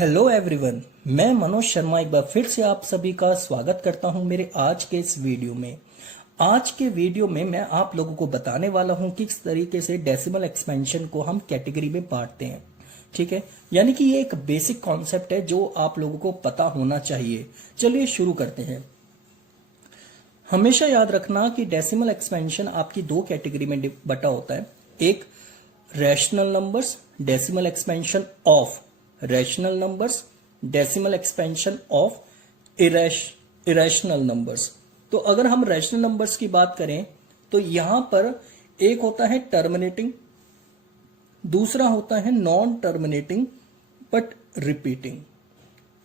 Hello everyone, मैं मनोज शर्मा एक बार फिर से आप सभी का स्वागत करता हूं मेरे आज के इस वीडियो में। आज के वीडियो में मैं आप लोगों को बताने वाला हूं कि किस तरीके से डेसिमल एक्सपेंशन को हम कैटेगरी में बांटते हैं। ठीक है, यानी कि ये एक बेसिक कॉन्सेप्ट है जो आप लोगों को पता होना चाहिए। चलिए शुरू करते हैं। हमेशा याद रखना कि डेसिमल एक्सपेंशन आपकी दो कैटेगरी में बटा होता है। एक rational numbers, decimal expansion of rational numbers, decimal expansion of irrational numbers. तो अगर हम रैशनल नंबर्स की बात करें तो यहां पर एक होता है टर्मिनेटिंग, दूसरा होता है non terminating but repeating.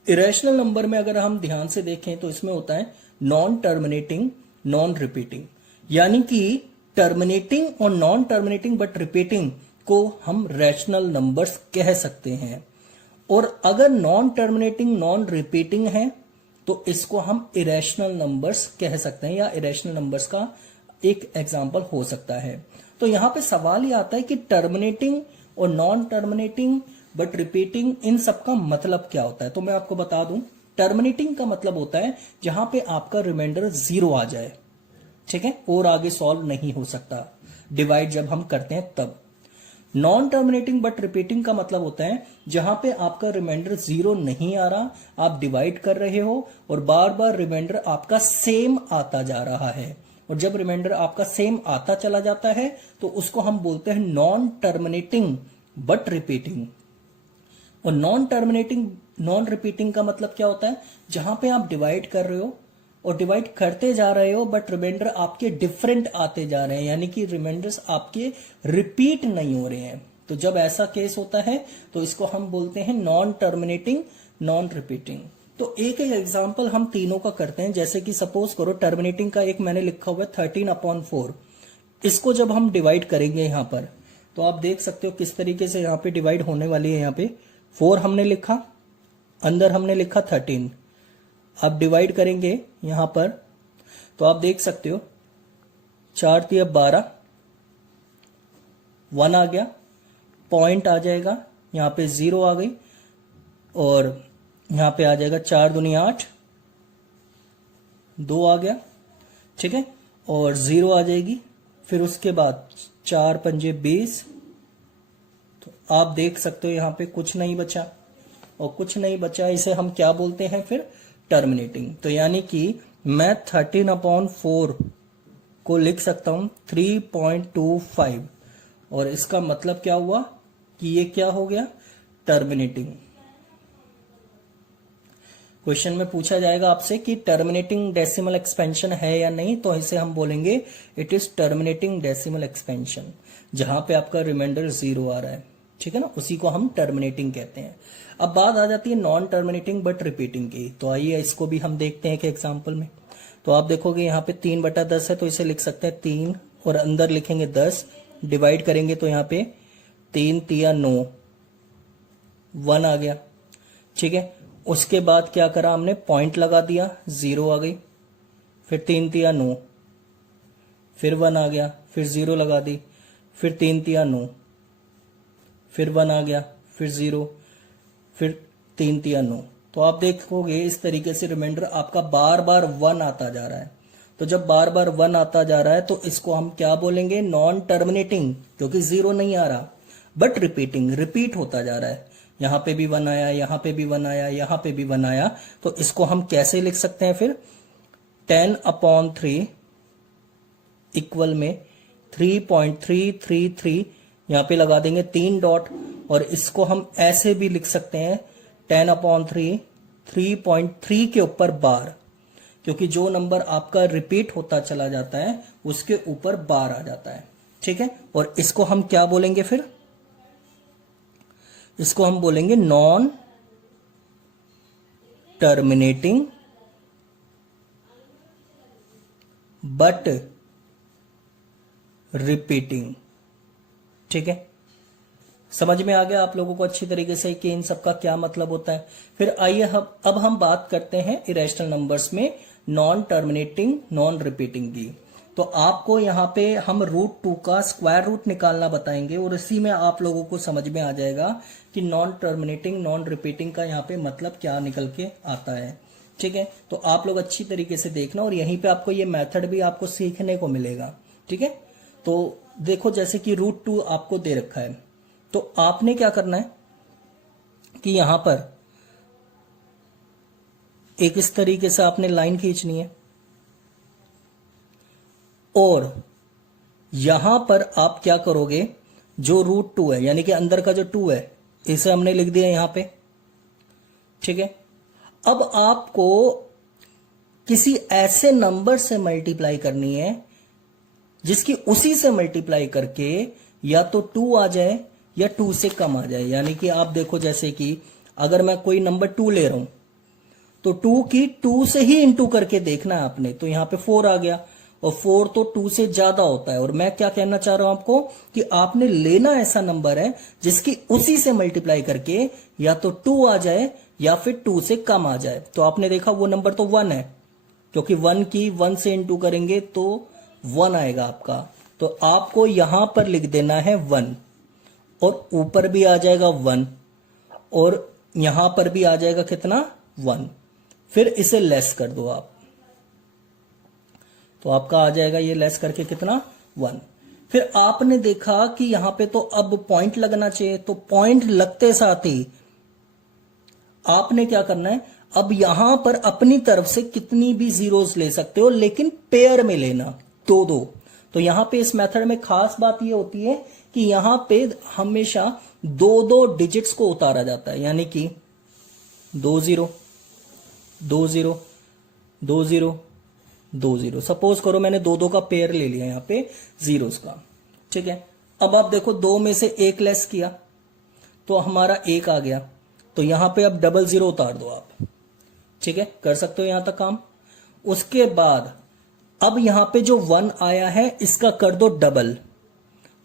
Irrational number में अगर हम ध्यान से देखें तो इसमें होता है नॉन टर्मिनेटिंग, नॉन रिपीटिंग, यानी कि टर्मिनेटिंग और नॉन टर्मिनेटिंग बट रिपीटिंग को हम रैशनल नंबर्स कह सकते हैं। और अगर नॉन टर्मिनेटिंग, नॉन रिपीटिंग है तो इसको हम इरेशनल नंबर्स कह सकते हैं, या इरेशनल नंबर्स का एक एग्जाम्पल हो सकता है। तो यहां पे सवाल ये आता है कि टर्मिनेटिंग और नॉन टर्मिनेटिंग बट रिपीटिंग, इन सब का मतलब क्या होता है। तो मैं आपको बता दूं, टर्मिनेटिंग का मतलब होता है जहां पे आपका रिमाइंडर 0 आ जाए, ठीक है, और आगे सॉल्व नहीं हो सकता डिवाइड जब हम करते हैं तब। नॉन टर्मिनेटिंग बट रिपीटिंग का मतलब होता है जहां पे आपका रिमाइंडर 0 नहीं आ रहा, आप डिवाइड कर रहे हो और बार बार रिमाइंडर आपका सेम आता जा रहा है। और जब रिमाइंडर आपका सेम आता चला जाता है तो उसको हम बोलते हैं नॉन टर्मिनेटिंग बट रिपीटिंग। और नॉन टर्मिनेटिंग, नॉन रिपीटिंग का मतलब क्या होता है, जहां पे आप डिवाइड कर रहे हो और डिवाइड करते जा रहे हो बट रिमाइंडर आपके डिफरेंट आते जा रहे हैं, यानी कि रिमाइंडर्स आपके रिपीट नहीं हो रहे हैं। तो जब ऐसा केस होता है तो इसको हम बोलते हैं नॉन टर्मिनेटिंग, नॉन रिपीटिंग। तो एक एग्जांपल हम तीनों का करते हैं। जैसे कि सपोज करो टर्मिनेटिंग का एक मैंने लिखा हुआ है 13/4। इसको जब हम डिवाइड करेंगे यहां पर तो आप देख सकते हो किस तरीके से यहां पे डिवाइड होने वाली है। यहां पे 4 हमने लिखा, अंदर हमने लिखा 13। अब डिवाइड करेंगे यहां पर तो आप देख सकते हो 4 × 12, 1 आ गया, पॉइंट आ जाएगा, यहां पे 0 आ गई और यहां पे आ जाएगा 4 दूनी 8, 2 आ गया, ठीक है, और 0 आ जाएगी। फिर उसके बाद 4 पंजे 20। तो आप देख सकते हो यहां पे कुछ नहीं बचा, और कुछ नहीं बचा इसे हम क्या बोलते हैं फिर, टर्मिनेटिंग। तो यानी कि मैं 13/4 को लिख सकता हूं 3.25, और इसका मतलब क्या हुआ कि ये क्या हो गया, टर्मिनेटिंग। क्वेश्चन में पूछा जाएगा आपसे कि टर्मिनेटिंग डेसिमल एक्सपेंशन है या नहीं, तो इसे हम बोलेंगे it is terminating decimal expansion, जहां पे आपका रिमाइंडर 0 आ रहा है, ठीक है ना, उसी को हम टर्मिनेटिंग कहते हैं। अब बात आ जाती है नॉन टर्मिनेटिंग बट रिपीटिंग की। तो आइए इसको भी हम देखते हैं एक एग्जांपल में। तो आप देखोगे यहाँ पे 3/10 है, तो इसे लिख सकते हैं 3 और अंदर लिखेंगे 10, डिवाइड करेंगे तो यहाँ पे 3 × 3 = 9, 1 आ गया, ठीक है। उसके बाद क्या करा हमने, पॉइंट लगा दिया, 0 आ गई, फिर 3 × 3 = 9, फिर 1 आ गया, फिर 0 लगा दी, फिर 3 × 3 = 9, फिर 1 आ गया, फिर 0, फिर 3 × 3 = 9। तो आप देखोगे इस तरीके से रिमाइंडर आपका बार बार 1 आता जा रहा है। तो जब बार बार 1 आता जा रहा है तो इसको हम क्या बोलेंगे, नॉन टर्मिनेटिंग, क्योंकि 0 नहीं आ रहा, बट रिपीटिंग, रिपीट होता जा रहा है। यहां पे भी 1 आया, यहां पे भी 1 आया, यहां पे भी 1 आया। तो इसको हम कैसे लिख सकते हैं फिर, 10/3 इक्वल में 3.333, यहां पे लगा देंगे 3 डॉट, और इसको हम ऐसे भी लिख सकते हैं 10/3 3.3 के ऊपर बार, क्योंकि जो नंबर आपका रिपीट होता चला जाता है उसके ऊपर बार आ जाता है, ठीक है। और इसको हम क्या बोलेंगे फिर, इसको हम बोलेंगे नॉन टर्मिनेटिंग बट रिपीटिंग, ठीक है। समझ में आ गया आप लोगों को अच्छी तरीके से कि इन सब का क्या मतलब होता है। फिर आइए अब हम बात करते हैं इरेशनल नंबर्स में नॉन टर्मिनेटिंग, नॉन रिपीटिंग की। तो आपको यहाँ पे हम √2 का स्क्वायर रूट निकालना बताएंगे और इसी में आप लोगों को समझ में आ जाएगा कि नॉन टर्मिनेटिंग नॉन रिपीटिंग का यहाँ पे मतलब क्या निकल के आता है। ठीक है, तो आप लोग अच्छी तरीके से देखना और यहीं पे आपको ये मेथड भी आपको सीखने को मिलेगा। ठीक है, तो देखो जैसे कि √2 आपको दे रखा है, तो आपने क्या करना है कि यहां पर एक इस तरीके से आपने लाइन खींचनी है और यहां पर आप क्या करोगे, जो √2 है यानी कि अंदर का जो 2 है इसे हमने लिख दिया यहां पे। ठीक है, अब आपको किसी ऐसे नंबर से मल्टीप्लाई करनी है जिसकी उसी से मल्टीप्लाई करके या तो 2 आ जाए या 2 से कम आ जाए। यानी कि आप देखो जैसे कि अगर मैं कोई नंबर 2 ले रहा हूं तो 2 की 2 से ही इंटू करके देखना है आपने, तो यहां पे 4 आ गया और 4 तो 2 से ज्यादा होता है। और मैं क्या कहना चाह रहा हूं आपको कि आपने लेना ऐसा नंबर है जिसकी उसी से मल्टीप्लाई करके या तो 2 आ जाए या फिर 2 से कम आ जाए। तो आपने देखा वो नंबर तो 1 है, क्योंकि 1 की 1 से इंटू करेंगे तो 1 आएगा आपका। तो आपको यहां पर लिख देना है 1 और ऊपर भी आ जाएगा 1 और यहां पर भी आ जाएगा कितना 1। फिर इसे लेस कर दो आप, तो आपका आ जाएगा ये लेस करके कितना 1। फिर आपने देखा कि यहां पे तो अब पॉइंट लगना चाहिए, तो पॉइंट लगते साथ ही आपने क्या करना है, अब यहां पर अपनी तरफ से कितनी भी जीरोस ले सकते हो लेकिन पेयर में लेना, दो दो। तो यहां पे इस मेथड में खास बात ये होती है कि यहां पे हमेशा दो दो डिजिट्स को उतारा जाता है, यानी कि 2 0 2 0 2 0 2 0। सपोज करो मैंने दो दो का पेयर ले लिया यहां पे जीरोस का। ठीक है, अब आप देखो 2 में से 1 लेस किया तो हमारा 1 आ गया, तो यहां पे अब 00 उतार दो आप। ठीक है, कर सकते हो यहां तक काम। उसके बाद अब यहां पे जो 1 आया है इसका कर दो डबल,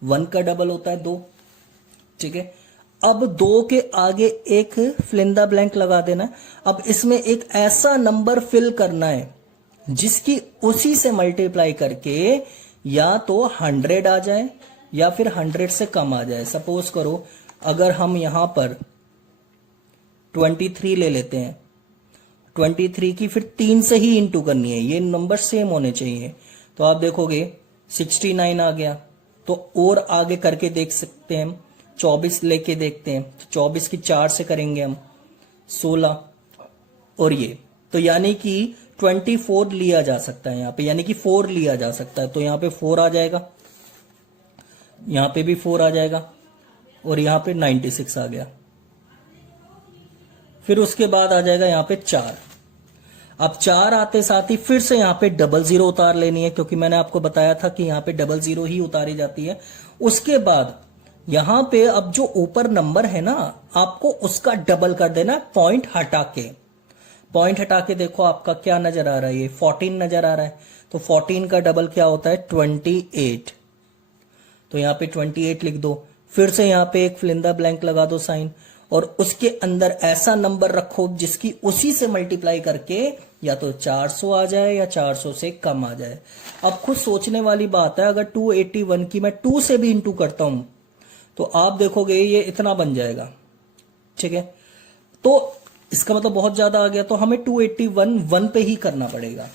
1 का डबल होता है 2। ठीक है, अब 2 के आगे एक फिलिंदा ब्लैंक लगा देना है। अब इसमें एक ऐसा नंबर फिल करना है जिसकी उसी से मल्टीप्लाई करके या तो 100 आ जाए या फिर 100 से कम आ जाए। सपोज करो अगर हम यहां पर 23 ले लेते हैं, 23 की फिर 3 से ही इंटू करनी है, ये नंबर सेम होने चाहिए। तो आप देखोगे 69 आ गया, तो और आगे करके देख सकते हैं हम, 24 लेके देखते हैं, तो 24 की 4 से करेंगे हम 16 और ये, तो यानी कि 24 लिया जा सकता है यहां पे, यानी कि 4 लिया जा सकता है। तो यहां पे 4 आ जाएगा, यहां पे भी 4 आ जाएगा और यहां पे 96 आ गया। फिर उसके बाद आ जाएगा यहां पे 4। अब 4 आते साथ ही फिर से यहां पे 00 उतार लेनी है, क्योंकि मैंने आपको बताया था कि यहां पे 00 ही उतारी जाती है। उसके बाद यहां पे अब जो ऊपर नंबर है ना, आपको उसका डबल कर देना है, पॉइंट हटा के। पॉइंट हटा के देखो आपका क्या नजर आ रहा है, ये 14 नजर आ रहा है। तो 14 का डबल क्या होता है 28, तो यहां पे 28 लिख दो। फिर से यहां पे एक फिलिंदा ब्लैंक लगा दो साइन और उसके अंदर ऐसा नंबर रखो जिसकी उसी से मल्टीप्लाई करके या तो 400 आ जाए या 400 से कम आ जाए। अब खुद सोचने वाली बात है, अगर 281 की मैं 2 से भी इंटू करता हूं तो आप देखोगे ये इतना बन जाएगा। ठीक है, तो इसका मतलब बहुत ज्यादा आ गया, तो हमें 281 1 पे ही करना पड़ेगा,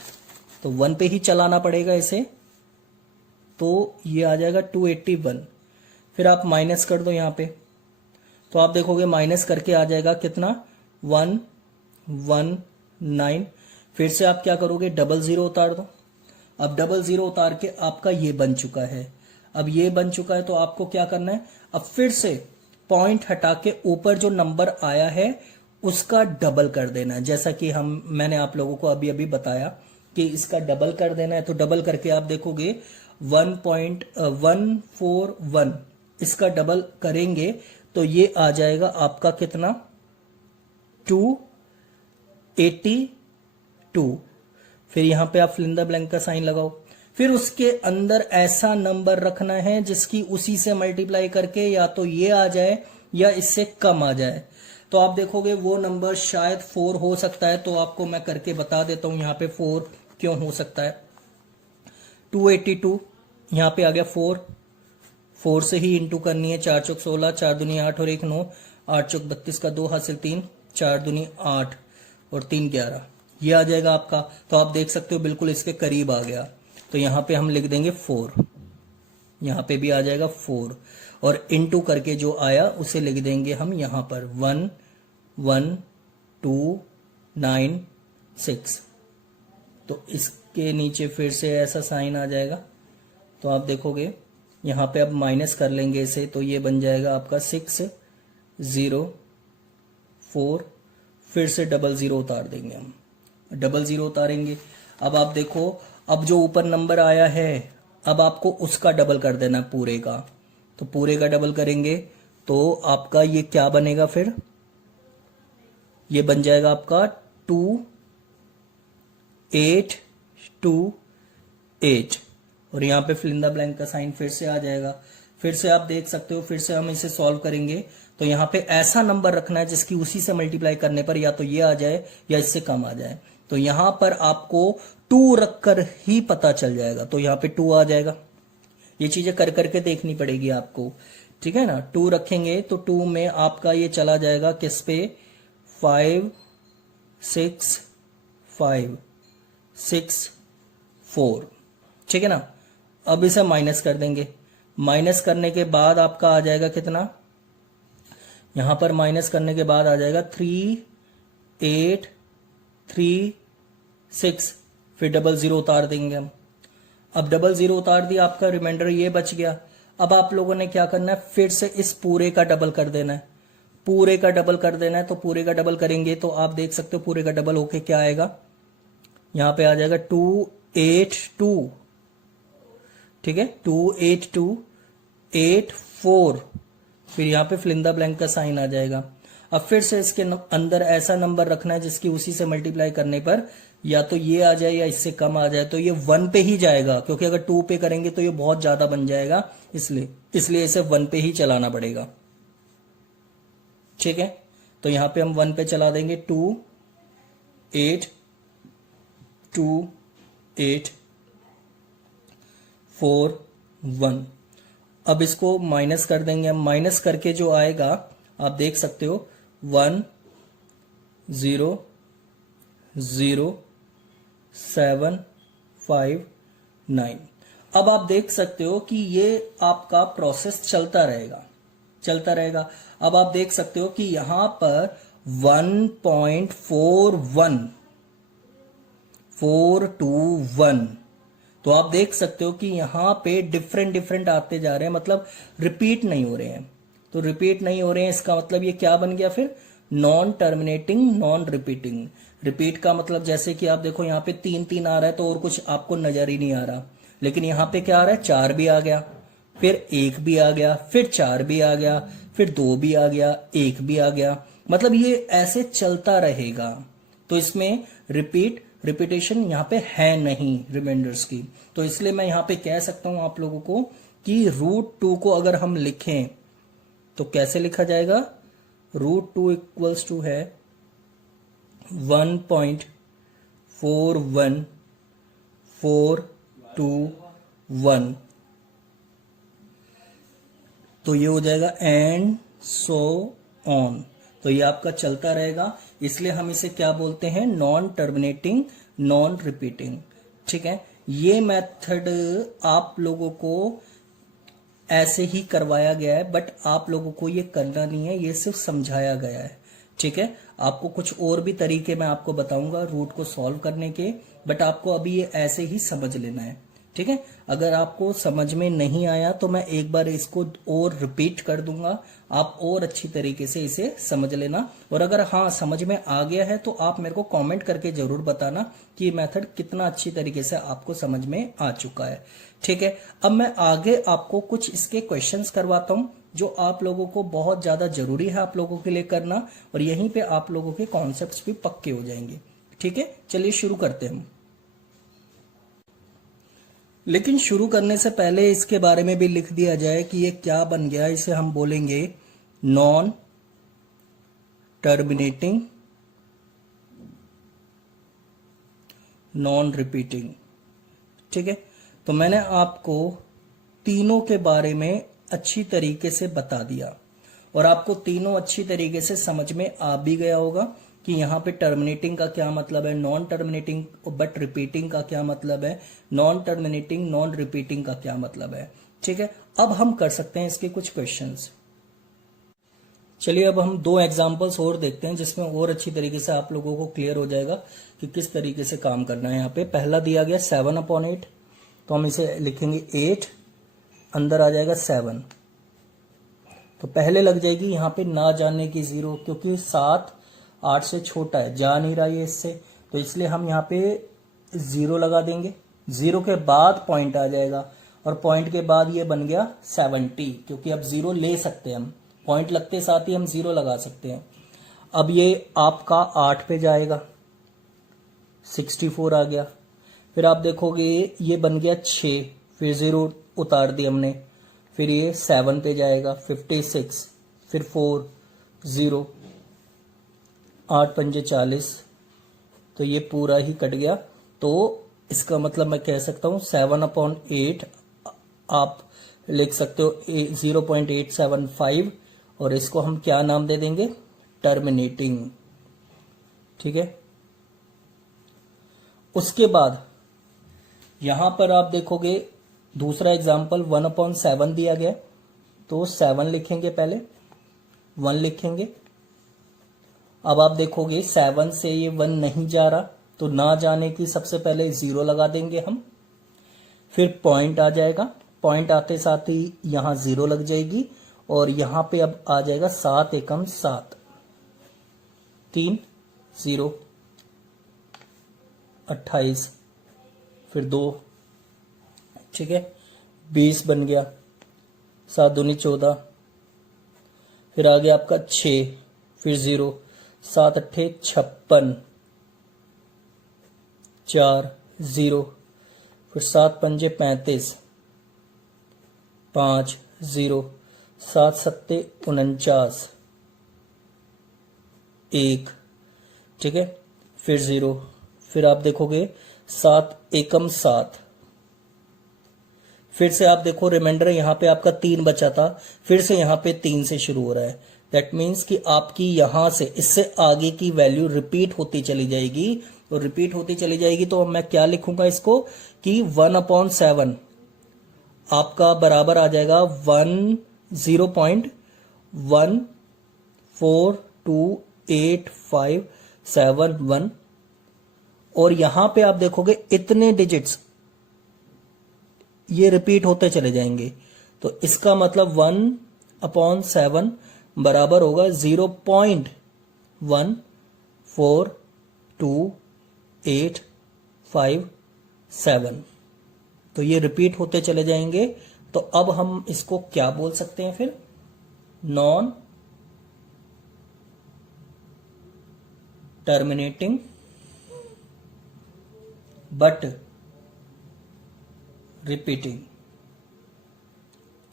तो 1 पे ही चलाना पड़ेगा इसे। तो ये आ जाएगा 281, फिर आप माइनस कर दो यहां पे, तो आप देखोगे माइनस करके आ जाएगा कितना 119। फिर से आप क्या करोगे 00 उतार दो। अब 00 उतार के आपका ये बन चुका है। अब ये बन चुका है तो आपको क्या करना है, अब फिर से पॉइंट हटा के ऊपर जो नंबर आया है उसका डबल कर देना है, जैसा कि मैंने आप लोगों को अभी अभी बताया कि इसका डबल कर देना है। तो डबल करके आप देखोगे 1.141, इसका डबल करेंगे तो ये आ जाएगा आपका कितना 282। फिर यहां पे आप फिलिंदा ब्लैंक का साइन लगाओ, फिर उसके अंदर ऐसा नंबर रखना है जिसकी उसी से मल्टीप्लाई करके या तो ये आ जाए या इससे कम आ जाए। तो आप देखोगे वो नंबर शायद 4 हो सकता है, तो आपको मैं करके बता देता हूं यहां पे 4 क्यों हो सकता है। 282 यहाँ पे आ गया 4, 4 से ही इंटू करनी है। 4 चौक 16, 4 दूनी 8 और 1 9, 8 चौक 32 का 2 हासिल 3, 4 दूनी 8 और 3 11, ये आ जाएगा आपका। तो आप देख सकते हो बिल्कुल इसके करीब आ गया। तो यहाँ पे हम लिख देंगे 4, यहाँ पे भी आ जाएगा 4 और इनटू करके जो आया उसे लिख देंगे हम यहाँ पर 1 1 2 9 6। तो इसके नीचे फिर से ऐसा साइन आ जाएगा। तो आप देखोगे यहाँ पे अब माइनस कर लेंगे इसे, तो ये बन जाएगा आपका 6 0 4, फिर से 00 उतार देंगे हम, 00 उतारेंगे। अब आप देखो, अब जो ऊपर नंबर आया है अब आपको उसका डबल कर देना है पूरे का। तो पूरे का डबल करेंगे तो आपका ये क्या बनेगा, फिर ये बन जाएगा आपका 2 8 2 8 और यहाँ पे फिल इन द ब्लैंक का साइन फिर से आ जाएगा। फिर से आप देख सकते हो, फिर से हम इसे सॉल्व करेंगे। तो यहाँ पे ऐसा नंबर रखना है जिसकी उसी से मल्टीप्लाई करने पर या तो ये आ जाए या इससे कम आ जाए। तो यहाँ पर आपको 2 रखकर ही पता चल जाएगा। तो यहाँ पे 2 आ जाएगा। ये चीजें कर करके देखनी पड़ेगी आपको, ठीक है ना। 2 रखेंगे तो 2 में आपका ये चला जाएगा किस पे, 5 6 5 6 4, ठीक है ना। अब इसे माइनस कर देंगे। माइनस करने के बाद आपका आ जाएगा कितना, यहां पर माइनस करने के बाद आ जाएगा 3 8 3 6, फिर 00 उतार देंगे हम। अब 00 उतार दिया, आपका रिमाइंडर ये बच गया। अब आप लोगों ने क्या करना है, फिर से इस पूरे का डबल कर देना है। पूरे का डबल कर देना है। तो पूरे का डबल करेंगे तो आप देख सकते हो पूरे का डबल होके क्या आएगा, यहां पे आ जाएगा 282, ठीक है, 282 8 4, फिर यहाँ पे फिल इन द ब्लैंक का साइन आ जाएगा। अब फिर से इसके अंदर ऐसा नंबर रखना है जिसकी उसी से मल्टीप्लाई करने पर या तो ये आ जाए या इससे कम आ जाए। तो ये 1 पे ही जाएगा, क्योंकि अगर 2 पे करेंगे तो ये बहुत ज्यादा बन जाएगा, इसलिए इसे 1 पे ही चलाना पड़ेगा, ठीक है। तो यहां पे हम 1 पे चला देंगे, 2 8 2 8 4 1। अब इसको माइनस कर देंगे हम। माइनस करके जो आएगा आप देख सकते हो 1 0 0 7 5 9। अब आप देख सकते हो कि ये आपका प्रोसेस चलता रहेगा, चलता रहेगा। अब आप देख सकते हो कि यहां पर 1.41 421, तो आप देख सकते हो कि यहां पे डिफरेंट डिफरेंट आते जा रहे हैं, मतलब रिपीट नहीं हो रहे हैं। तो रिपीट नहीं हो रहे हैं, इसका मतलब ये क्या बन गया फिर, non terminating non repeating. Repeat का मतलब जैसे कि आप देखो यहाँ पे 3 3 आ रहा है तो और कुछ आपको नजर ही नहीं आ रहा, लेकिन यहाँ पे क्या आ रहा है, 4 भी आ गया, फिर 1 भी आ गया, फिर 4 भी आ गया, फिर 2 भी आ गया, 1 भी आ गया, मतलब ये ऐसे चलता रहेगा। तो इसमें रिपीटेशन यहाँ पे है नहीं रिमाइंडर्स की। तो इसलिए मैं यहाँ पे कह सकता हूं आप लोगों को कि √2 को अगर हम लिखें तो कैसे लिखा जाएगा, √2 इक्वल्स टू है 1.41421। तो ये हो जाएगा एंड सो ऑन। तो ये आपका चलता रहेगा, इसलिए हम इसे क्या बोलते हैं, नॉन टर्मिनेटिंग नॉन रिपीटिंग, ठीक है। ये मेथड आप लोगों को ऐसे ही करवाया गया है, बट आप लोगों को ये करना नहीं है, ये सिर्फ समझाया गया है, ठीक है। आपको कुछ और भी तरीके मैं आपको बताऊंगा रूट को सॉल्व करने के, बट आपको अभी ये ऐसे ही समझ लेना है, ठीक है। अगर आपको समझ में नहीं आया तो मैं एक बार इसको और रिपीट कर दूंगा, आप और अच्छी तरीके से इसे समझ लेना। और अगर हाँ समझ में आ गया है तो आप मेरे को कमेंट करके जरूर बताना कि ये मेथड कितना अच्छी तरीके से आपको समझ में आ चुका है, ठीक है। अब मैं आगे आपको कुछ इसके क्वेश्चंस करवाता हूं जो आप लोगों को बहुत ज्यादा जरूरी है आप लोगों के लिए करना, और यहीं पे आप लोगों के कॉन्सेप्ट्स भी पक्के हो जाएंगे, ठीक है। चलिए शुरू करते हैं हम। लेकिन शुरू करने से पहले इसके बारे में भी लिख दिया जाए कि ये क्या बन गया। इसे हम बोलेंगे नॉन टर्मिनेटिंग नॉन रिपीटिंग, ठीक है। तो मैंने आपको तीनों के बारे में अच्छी तरीके से बता दिया और आपको तीनों अच्छी तरीके से समझ में आ भी गया होगा कि यहाँ पे टर्मिनेटिंग का क्या मतलब है, नॉन टर्मिनेटिंग बट रिपीटिंग का क्या मतलब है, नॉन टर्मिनेटिंग नॉन रिपीटिंग का क्या मतलब है। ठीक है, अब हम कर सकते हैं इसके कुछ क्वेश्चंस। चलिए अब हम दो एग्जांपल्स और देखते हैं जिसमें और अच्छी तरीके से आप लोगों को क्लियर हो जाएगा कि किस तरीके से काम करना है। यहाँ पे पहला दिया गया 7/8, तो हम इसे लिखेंगे 8, अंदर आ जाएगा 7। तो पहले लग जाएगी यहाँ पे ना जाने की 0, क्योंकि 7 8 से छोटा है, जा नहीं रहा है इससे, तो इसलिए हम यहाँ पे 0 लगा देंगे। 0 के बाद पॉइंट आ जाएगा और पॉइंट के बाद ये बन गया 70, क्योंकि अब 0 ले सकते हैं हम, पॉइंट लगते साथ ही हम 0 लगा सकते हैं। अब ये आपका 8 पे जाएगा, 64 आ गया। फिर आप देखोगे ये बन गया 6, फिर 0 उतार दिया हमने, फिर ये 7 पे जाएगा 56, फिर 4 0, 8 पंजे 40, तो ये पूरा ही कट गया। तो इसका मतलब मैं कह सकता हूं 7/8 आप लिख सकते हो 0.875, और इसको हम क्या नाम दे देंगे, टर्मिनेटिंग। ठीक है, उसके बाद यहां पर आप देखोगे दूसरा एग्जाम्पल 1/7 दिया गया, तो 7 लिखेंगे, पहले 1 लिखेंगे। अब आप देखोगे 7 से ये 1 नहीं जा रहा, तो ना जाने की सबसे पहले 0 लगा देंगे हम, फिर पॉइंट आ जाएगा, पॉइंट आते साथ ही यहां 0 लग जाएगी, और यहां पे अब आ जाएगा 7 एकम 7, 3 0, 28, फिर 2, ठीक है 20 बन गया, 7 दूनी 14, फिर आ गया आपका 6, फिर 0, 7 अट्ठे 56, 4 0, फिर 7 पंजे 35, 5 0, 7 सत्ते 49, 1, ठीक है, फिर 0, फिर आप देखोगे 7 एकम 7, फिर से आप देखो रिमाइंडर यहां पे आपका 3 बचा था, फिर से यहां पे 3 से शुरू हो रहा है। दैट मीन्स कि आपकी यहां से इससे आगे की वैल्यू रिपीट होती चली जाएगी, और रिपीट होती चली जाएगी तो मैं क्या लिखूंगा इसको कि 1/7 आपका बराबर आ जाएगा 0.142857 और यहां पे आप देखोगे इतने डिजिट्स ये रिपीट होते चले जाएंगे, तो इसका मतलब 1/7 बराबर होगा 0.142857, तो ये रिपीट होते चले जाएंगे। तो अब हम इसको क्या बोल सकते हैं फिर, नॉन टर्मिनेटिंग बट रिपीटिंग।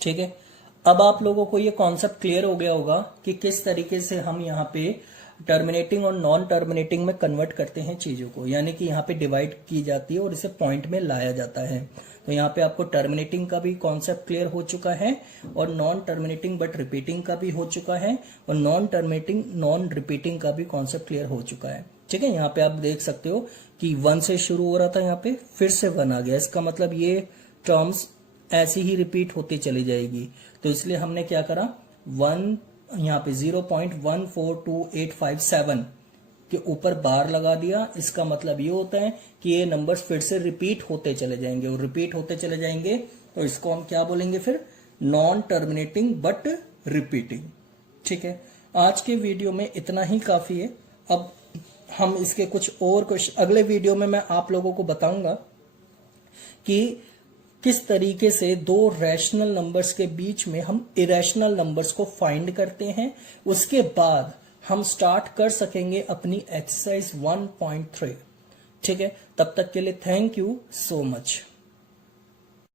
ठीक है, अब आप लोगों को ये कॉन्सेप्ट क्लियर हो गया होगा कि किस तरीके से हम यहाँ पे टर्मिनेटिंग और नॉन टर्मिनेटिंग में कन्वर्ट करते हैं चीजों को, यानी कि यहाँ पे डिवाइड की जाती है और इसे पॉइंट में लाया जाता है। तो यहाँ पे आपको टर्मिनेटिंग का भी कॉन्सेप्ट क्लियर हो चुका है और नॉन टर्मिनेटिंग बट रिपीटिंग का भी हो चुका है, और नॉन टर्मिनेटिंग नॉन रिपीटिंग का भी कॉन्सेप्ट क्लियर हो चुका है। ठीक है, यहाँ पे आप देख सकते हो कि 1 से शुरू हो रहा था, यहाँ पे फिर से 1 आ गया, इसका मतलब ये टर्म्स ऐसी ही रिपीट होती चली जाएगी। तो इसलिए हमने क्या करा, 1 यहाँ पे 0.142857 के ऊपर बार लगा दिया। इसका मतलब ये होता है कि ये नंबर्स फिर से रिपीट होते चले जाएंगे, और रिपीट होते चले जाएंगे तो इसको हम क्या बोलेंगे फिर, नॉन टर्मिनेटिंग बट रिपीटिंग। ठीक है, आज के वीडियो में इतना ही काफी है। अब हम इसके कुछ अगले वीडियो में मैं आप लोगों को बताऊंगा कि किस तरीके से दो रैशनल नंबर्स के बीच में हम इरेशनल नंबर्स को फाइंड करते हैं। उसके बाद हम स्टार्ट कर सकेंगे अपनी एक्सरसाइज 1.3। ठीक है, तब तक के लिए थैंक यू सो मच।